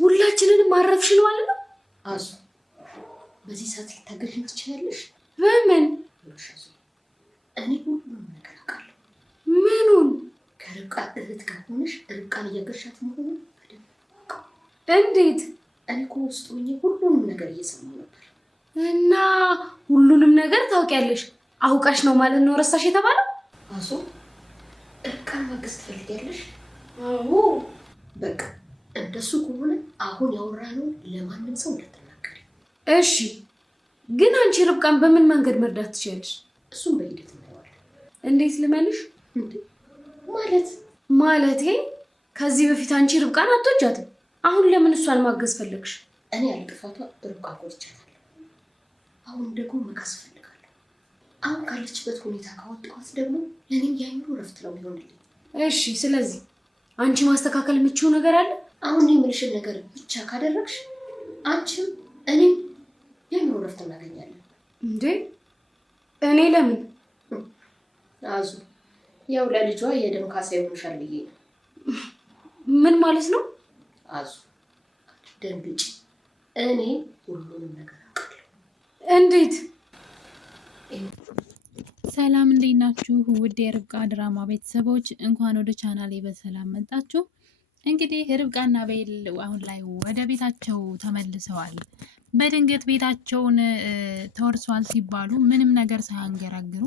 ሁላችንንም ማረፍሽን ማለት ነው? አዙ በዚህ ሰዓት ልታገዥኝ ትችላለሽ? በምን? እኔ ሁሉንም ነገር አውቃለሁ። ምኑን? ከርብቃ እህት ጋር ሆነሽ ርብቃን እያገሻት መሆኑን በደንብ አውቃለሁ። እንዴት? እኔ እኮ ውስጥ ሆኜ ሁሉንም ነገር እየሰማሁ ነበር። እና ሁሉንም ነገር ታውቂያለሽ? አውቃሽ ነው ማለት ነው ረሳሽ የተባለው? አዙ ርብቃን ማገዝ ትፈልጊያለሽ? አዎ። በቃ እንደሱ ከሆነ አሁን ያወራነው ለማንም ሰው እንዳትናገሪ። እሺ፣ ግን አንቺ ርብቃን በምን መንገድ መርዳት ትችያለሽ? እሱን በሂደት እናየዋለን። እንዴት ልመልሽ? ማለቴ ከዚህ በፊት አንቺ ርብቃን አትወጃትም። አሁን ለምን እሷን ማገዝ ፈለግሽ? እኔ ያለ ጥፋቷ ርብቃ ጎድቻታለሁ። አሁን ደግሞ መካስ እፈልጋለሁ። አሁን ካለችበት ሁኔታ ካወጣኋት ደግሞ ለእኔም የአይምሮ እረፍት ነው የሚሆንልኝ። እሺ፣ ስለዚህ አንቺ ማስተካከል የምችው ነገር አለ? አሁን የምልሽን ነገር ብቻ ካደረግሽ አንቺም እኔም የአይምሮ እረፍት እናገኛለን። እንዴ እኔ ለምን? አዙ ያው ለልጇ የደም ካሳ ይሆንሻል ብዬ ነው። ምን ማለት ነው? አዙ ደንግጭ፣ እኔ ሁሉንም ነገር አውቃለሁ። እንዴት? ሰላም እንዴት ናችሁ? ውድ የርብቃ ድራማ ቤተሰቦች እንኳን ወደ ቻናሌ በሰላም መጣችሁ። እንግዲህ ርብቃና አቤል አሁን ላይ ወደ ቤታቸው ተመልሰዋል። በድንገት ቤታቸውን ተወርሷል ሲባሉ ምንም ነገር ሳያንገራግሩ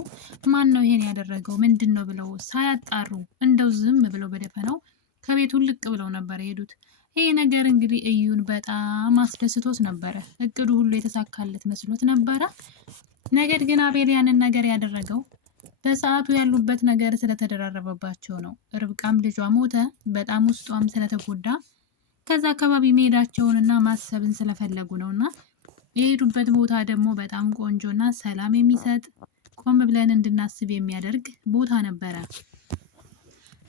ማን ነው ይሄን ያደረገው ምንድን ነው ብለው ሳያጣሩ እንደው ዝም ብለው በደፈናው ከቤቱ ልቅ ብለው ነበር የሄዱት። ይሄ ነገር እንግዲህ እዩን በጣም አስደስቶት ነበረ። እቅዱ ሁሉ የተሳካለት መስሎት ነበረ። ነገር ግን አቤል ያንን ነገር ያደረገው በሰዓቱ ያሉበት ነገር ስለተደራረበባቸው ነው። ርብቃም ልጇ ሞተ፣ በጣም ውስጧም ስለተጎዳ ከዛ አካባቢ መሄዳቸውንና ማሰብን ስለፈለጉ ነውና የሄዱበት ቦታ ደግሞ በጣም ቆንጆና ሰላም የሚሰጥ ቆም ብለን እንድናስብ የሚያደርግ ቦታ ነበረ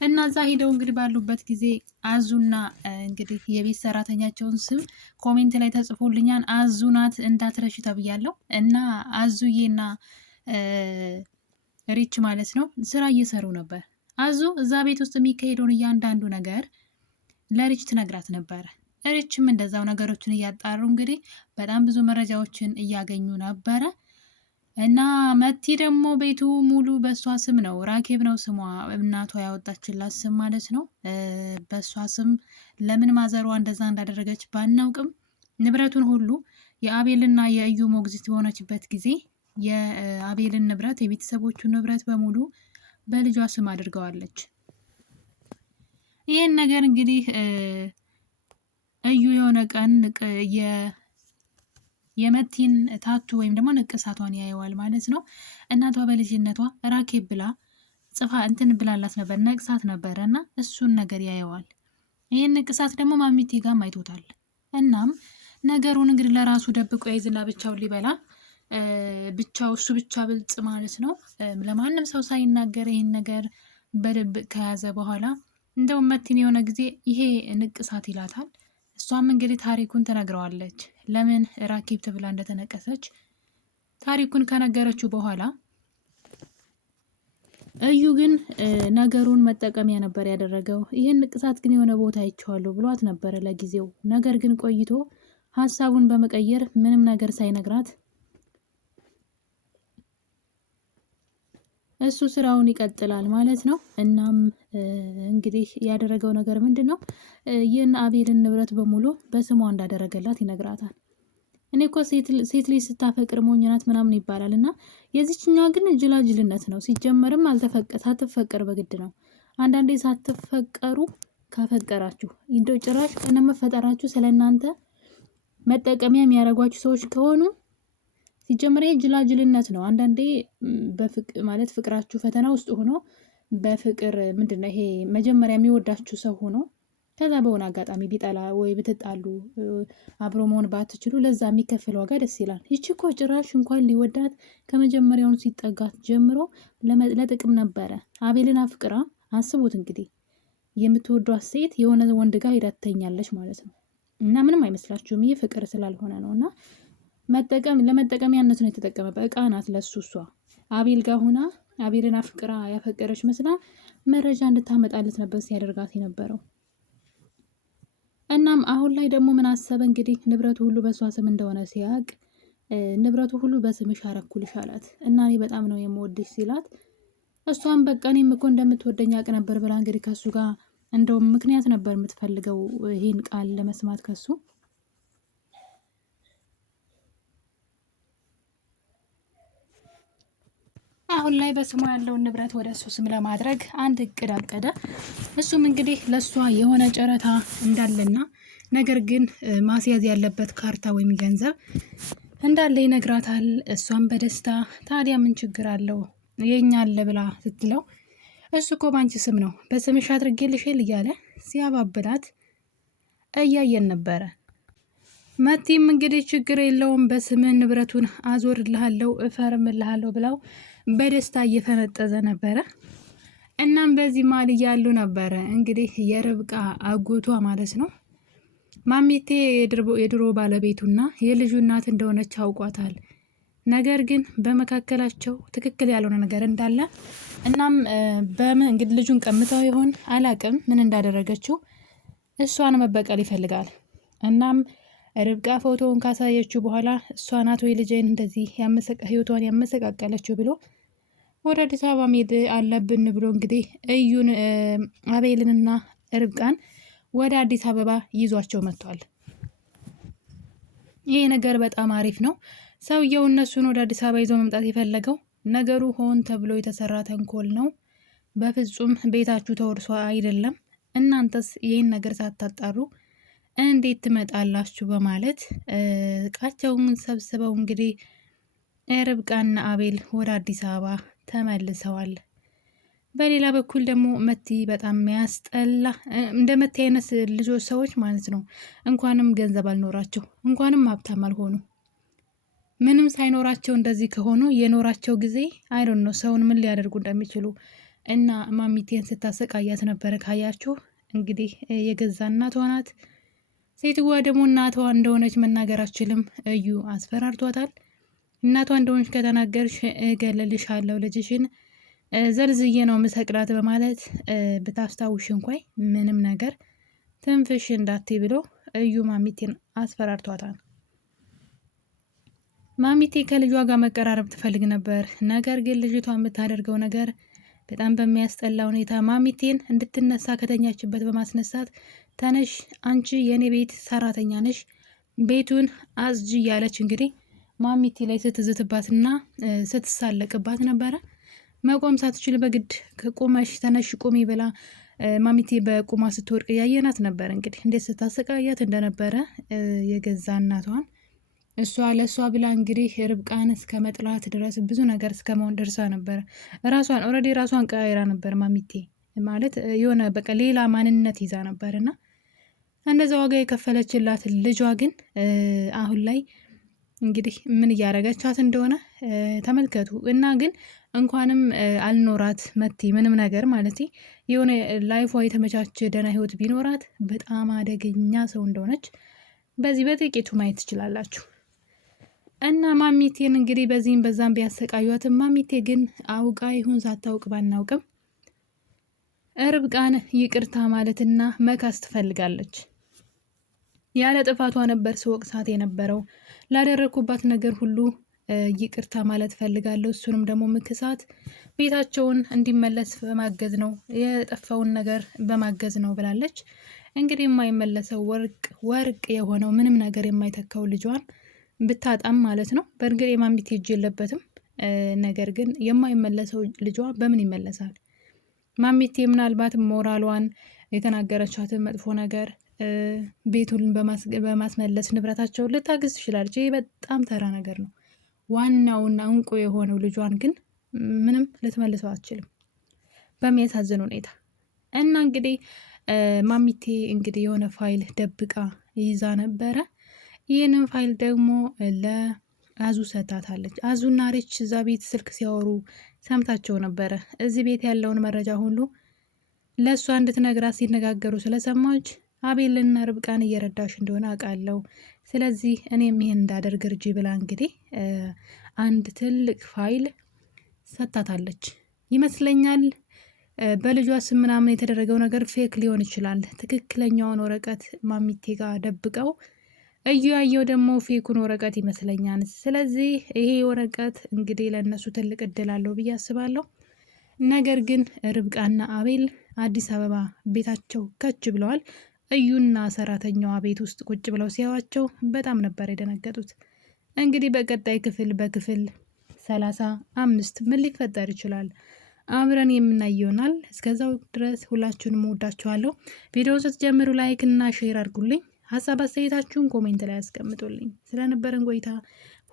እና እዛ ሄደው እንግዲህ ባሉበት ጊዜ አዙና እንግዲህ የቤት ሰራተኛቸውን ስም ኮሜንት ላይ ተጽፎልኛል። አዙ ናት እንዳትረሺ ተብያለሁ። እና አዙዬና ሪች ማለት ነው ስራ እየሰሩ ነበር። አዙ እዛ ቤት ውስጥ የሚካሄደውን እያንዳንዱ ነገር ለሪች ትነግራት ነበረ። ሪችም እንደዛው ነገሮችን እያጣሩ እንግዲህ በጣም ብዙ መረጃዎችን እያገኙ ነበረ። እና መቲ ደግሞ ቤቱ ሙሉ በእሷ ስም ነው። ራኬብ ነው ስሟ፣ እናቷ ያወጣችላት ስም ማለት ነው። በእሷ ስም ለምን ማዘሯ እንደዛ እንዳደረገች ባናውቅም ንብረቱን ሁሉ የአቤልና የእዩ ሞግዚት በሆነችበት ጊዜ የአቤልን ንብረት የቤተሰቦቹን ንብረት በሙሉ በልጇ ስም አድርገዋለች። ይህን ነገር እንግዲህ እዩ የሆነ ቀን የመቲን ታቱ ወይም ደግሞ ንቅሳቷን ያየዋል ማለት ነው። እናቷ በልጅነቷ ራኬብ ብላ ጽፋ እንትን ብላላት ነበር፣ ነቅሳት ነበረ እና እሱን ነገር ያየዋል። ይህን ንቅሳት ደግሞ ማሚቴ ጋም አይቶታል። እናም ነገሩን እንግዲህ ለራሱ ደብቆ ያይዝና ብቻውን ሊበላ ብቻው እሱ ብቻ ብልጽ ማለት ነው። ለማንም ሰው ሳይናገር ይህን ነገር በድብቅ ከያዘ በኋላ እንደውም መቲን የሆነ ጊዜ ይሄ ንቅሳት ይላታል። እሷም እንግዲህ ታሪኩን ትነግረዋለች፣ ለምን ራኬብ ተብላ እንደተነቀሰች ታሪኩን ከነገረችው በኋላ እዩ ግን ነገሩን መጠቀሚያ ነበር ያደረገው። ይህን ንቅሳት ግን የሆነ ቦታ አይቼዋለሁ ብሏት ነበረ ለጊዜው። ነገር ግን ቆይቶ ሀሳቡን በመቀየር ምንም ነገር ሳይነግራት እሱ ስራውን ይቀጥላል ማለት ነው። እናም እንግዲህ ያደረገው ነገር ምንድን ነው? ይህን አቤልን ንብረት በሙሉ በስሟ እንዳደረገላት ይነግራታል። እኔ እኮ ሴት ልጅ ስታፈቅር ሞኝ ናት ምናምን ይባላል እና የዚችኛዋ ግን ጅላጅልነት ነው። ሲጀመርም ሳትፈቀር በግድ ነው። አንዳንዴ ሳትፈቀሩ ካፈቀራችሁ እንደው ጭራሽ ከነመፈጠራችሁ ስለእናንተ መጠቀሚያ የሚያደርጓችሁ ሰዎች ከሆኑ ሲጀመር ጅላጅልነት ነው። አንዳንዴ ማለት ፍቅራችሁ ፈተና ውስጥ ሆኖ በፍቅር ምንድነው ይሄ መጀመሪያ የሚወዳችሁ ሰው ሆኖ ከዛ በሆነ አጋጣሚ ቢጠላ ወይ ብትጣሉ አብሮ መሆን ባትችሉ ለዛ የሚከፈል ዋጋ ደስ ይላል። ይቺ እኮ ጭራሽ እንኳን ሊወዳት ከመጀመሪያውን ሲጠጋት ጀምሮ ለጥቅም ነበረ። አቤልን አፍቅራ አስቡት እንግዲህ የምትወዷት ሴት የሆነ ወንድ ጋር ሄዳ ትተኛለች ማለት ነው። እና ምንም አይመስላችሁም? ይህ ፍቅር ስላልሆነ ነው። እና ለመጠቀሚያነት ነው የተጠቀመበት። እቃ ናት ለሱ። እሷ አቤል ጋር ሆና አቤልን አፍቅራ ያፈቀረች መስላ መረጃ እንድታመጣለት ነበር ሲያደርጋት የነበረው። እና እናም አሁን ላይ ደግሞ ምን አሰበ እንግዲህ ንብረቱ ሁሉ በእሷ ስም እንደሆነ ሲያቅ ንብረቱ ሁሉ በስምሽ አረኩልሽ አላት። እና እኔ በጣም ነው የምወድሽ ሲላት እሷም በቃ እኔም እኮ እንደምትወደኝ አውቅ ነበር ብላ እንግዲህ ከሱ ጋር እንደውም ምክንያት ነበር የምትፈልገው ይህን ቃል ለመስማት ከሱ። አሁን ላይ በስሙ ያለውን ንብረት ወደ እሱ ስም ለማድረግ አንድ እቅድ አቀደ። እሱም እንግዲህ ለእሷ የሆነ ጨረታ እንዳለና ነገር ግን ማስያዝ ያለበት ካርታ ወይም ገንዘብ እንዳለ ይነግራታል። እሷም በደስታ ታዲያ ምን ችግር አለው የኛ አለ ብላ ስትለው እሱ እኮ ባንቺ ስም ነው በስምሽ አድርጌልሽ እያለ ሲያባብላት እያየን ነበረ። መቲም እንግዲህ ችግር የለውም በስምህ ንብረቱን አዞርልሃለሁ እፈርምልሃለሁ ብለው በደስታ እየፈነጠዘ ነበረ። እናም በዚህ መሀል እያሉ ነበረ እንግዲህ የርብቃ አጎቷ ማለት ነው ማሚቴ የድሮ ባለቤቱና የልጁ እናት እንደሆነች አውቋታል። ነገር ግን በመካከላቸው ትክክል ያልሆነ ነገር እንዳለ እናም በምን እንግዲህ ልጁን ቀምተው ይሆን አላቅም ምን እንዳደረገችው እሷን መበቀል ይፈልጋል። እናም ርብቃ ፎቶውን ካሳየችው በኋላ እሷ ናት ወይ ልጄን እንደዚህ ህይወቷን ያመሰቃቀለችው ብሎ ወደ አዲስ አበባ መሄድ አለብን ብሎ እንግዲህ እዩን አቤልንና ርብቃን ወደ አዲስ አበባ ይዟቸው መጥቷል። ይህ ነገር በጣም አሪፍ ነው። ሰውየው እነሱን ወደ አዲስ አበባ ይዞ መምጣት የፈለገው ነገሩ ሆን ተብሎ የተሰራ ተንኮል ነው። በፍጹም ቤታችሁ ተወርሶ አይደለም። እናንተስ ይህን ነገር ሳታጣሩ እንዴት ትመጣላችሁ? በማለት እቃቸውን ሰብስበው እንግዲህ ርብቃና አቤል ወደ አዲስ አበባ ተመልሰዋል። በሌላ በኩል ደግሞ መቲ በጣም የሚያስጠላ እንደ መቲ አይነት ልጆች ሰዎች ማለት ነው እንኳንም ገንዘብ አልኖራቸው እንኳንም ሀብታም አልሆኑ ምንም ሳይኖራቸው እንደዚህ ከሆኑ የኖራቸው ጊዜ አይዶን ነው ሰውን ምን ሊያደርጉ እንደሚችሉ እና ማሚቴን ስታሰቃያት ነበረ። ካያችሁ እንግዲህ የገዛ እናቷ ናት። ሴትዋ ደግሞ እናቷ እንደሆነች መናገር አትችልም። እዩ አስፈራርቷታል። እናቷ እንደሆነች ከተናገርሽ እገልልሻለሁ ልጅሽን ዘልዝዬ ነው ምሰቅላት በማለት ብታስታውሽ እንኳይ ምንም ነገር ትንፍሽ እንዳትይ ብሎ እዩ ማሚቴን አስፈራርቷታል። ማሚቴ ከልጇ ጋር መቀራረብ ትፈልግ ነበር። ነገር ግን ልጅቷ የምታደርገው ነገር በጣም በሚያስጠላ ሁኔታ ማሚቴን እንድትነሳ ከተኛችበት በማስነሳት ተነሽ አንቺ የኔ ቤት ሰራተኛ ነሽ ቤቱን አዝጂ እያለች እንግዲህ ማሚቴ ላይ ስትዝትባትና ስትሳለቅባት ነበረ። መቆም ሳትችል በግድ ከቆመሽ ተነሽ ቁሚ ብላ ማሚቴ በቁማ ስትወድቅ እያየናት ነበር። እንግዲህ እንዴት ስታሰቃያት እንደነበረ የገዛ እናቷን እሷ ለእሷ ብላ እንግዲህ ርብቃን እስከ መጥላት ድረስ ብዙ ነገር እስከ መሆን ደርሳ ነበረ። ራሷን ኦልሬዲ ራሷን ቀያይራ ነበር ማሚቴ ማለት የሆነ በቃ ሌላ ማንነት ይዛ ነበር እና እንደዛ ዋጋ የከፈለችላት ልጇ ግን አሁን ላይ እንግዲህ ምን እያደረገቻት እንደሆነ ተመልከቱ። እና ግን እንኳንም አልኖራት መቲ ምንም ነገር ማለት የሆነ ላይፏ የተመቻቸ ደህና ህይወት ቢኖራት በጣም አደገኛ ሰው እንደሆነች በዚህ በጥቂቱ ማየት ትችላላችሁ። እና ማሚቴን እንግዲህ በዚህም በዛም ቢያሰቃዩትም ማሚቴ ግን አውቃ ይሁን ሳታውቅ ባናውቅም ርብቃን ይቅርታ ማለትና መካስ ትፈልጋለች። ያለ ጥፋቷ ነበር ስወቅሳት የነበረው ላደረኩባት ነገር ሁሉ ይቅርታ ማለት ፈልጋለሁ። እሱንም ደግሞ ምክሳት ቤታቸውን እንዲመለስ በማገዝ ነው የጠፋውን ነገር በማገዝ ነው ብላለች። እንግዲህ የማይመለሰው ወርቅ የሆነው ምንም ነገር የማይተካው ልጇን ብታጣም ማለት ነው። በእርግጥ የማሚቴ እጅ የለበትም። ነገር ግን የማይመለሰው ልጇ በምን ይመለሳል? ማሚቴ ምናልባት ሞራሏን የተናገረቻትን መጥፎ ነገር ቤቱን በማስመለስ ንብረታቸውን ልታግዝ ትችላለች። ይህ በጣም ተራ ነገር ነው። ዋናውና እንቁ የሆነው ልጇን ግን ምንም ልትመልሰው አትችልም በሚያሳዝን ሁኔታ። እና እንግዲህ ማሚቴ እንግዲህ የሆነ ፋይል ደብቃ ይዛ ነበረ። ይህንን ፋይል ደግሞ ለአዙ ሰታታለች። አዙና ሬች እዛ ቤት ስልክ ሲያወሩ ሰምታቸው ነበረ። እዚህ ቤት ያለውን መረጃ ሁሉ ለእሷ እንድትነግራት ሲነጋገሩ ስለሰማች አቤልና ርብቃን እየረዳሽ እንደሆነ አውቃለሁ፣ ስለዚህ እኔም ይሄን እንዳደርግ እርጂ ብላ እንግዲህ አንድ ትልቅ ፋይል ሰታታለች ይመስለኛል። በልጇ ስም ምናምን የተደረገው ነገር ፌክ ሊሆን ይችላል። ትክክለኛውን ወረቀት ማሚቴ ጋር ደብቀው እዩ ያየው ደግሞ ፌኩን ወረቀት ይመስለኛል። ስለዚህ ይሄ ወረቀት እንግዲህ ለእነሱ ትልቅ እድል አለው ብዬ አስባለሁ። ነገር ግን ርብቃና አቤል አዲስ አበባ ቤታቸው ከች ብለዋል። እዩና ሰራተኛዋ ቤት ውስጥ ቁጭ ብለው ሲያዋቸው በጣም ነበር የደነገጡት። እንግዲህ በቀጣይ በክፍል 35 ምን ሊፈጠር ይችላል አብረን የምናይ ይሆናል። እስከዛው ድረስ ሁላችሁንም እወዳችኋለሁ። ቪዲዮውን ስትጀምሩ ላይክ እና ሼር አድርጉልኝ። ሀሳብ አስተያየታችሁን ኮሜንት ላይ አስቀምጡልኝ። ስለነበረን ቆይታ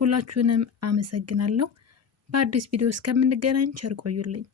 ሁላችሁንም አመሰግናለሁ። በአዲስ ቪዲዮ እስከምንገናኝ ቸር ቆዩልኝ።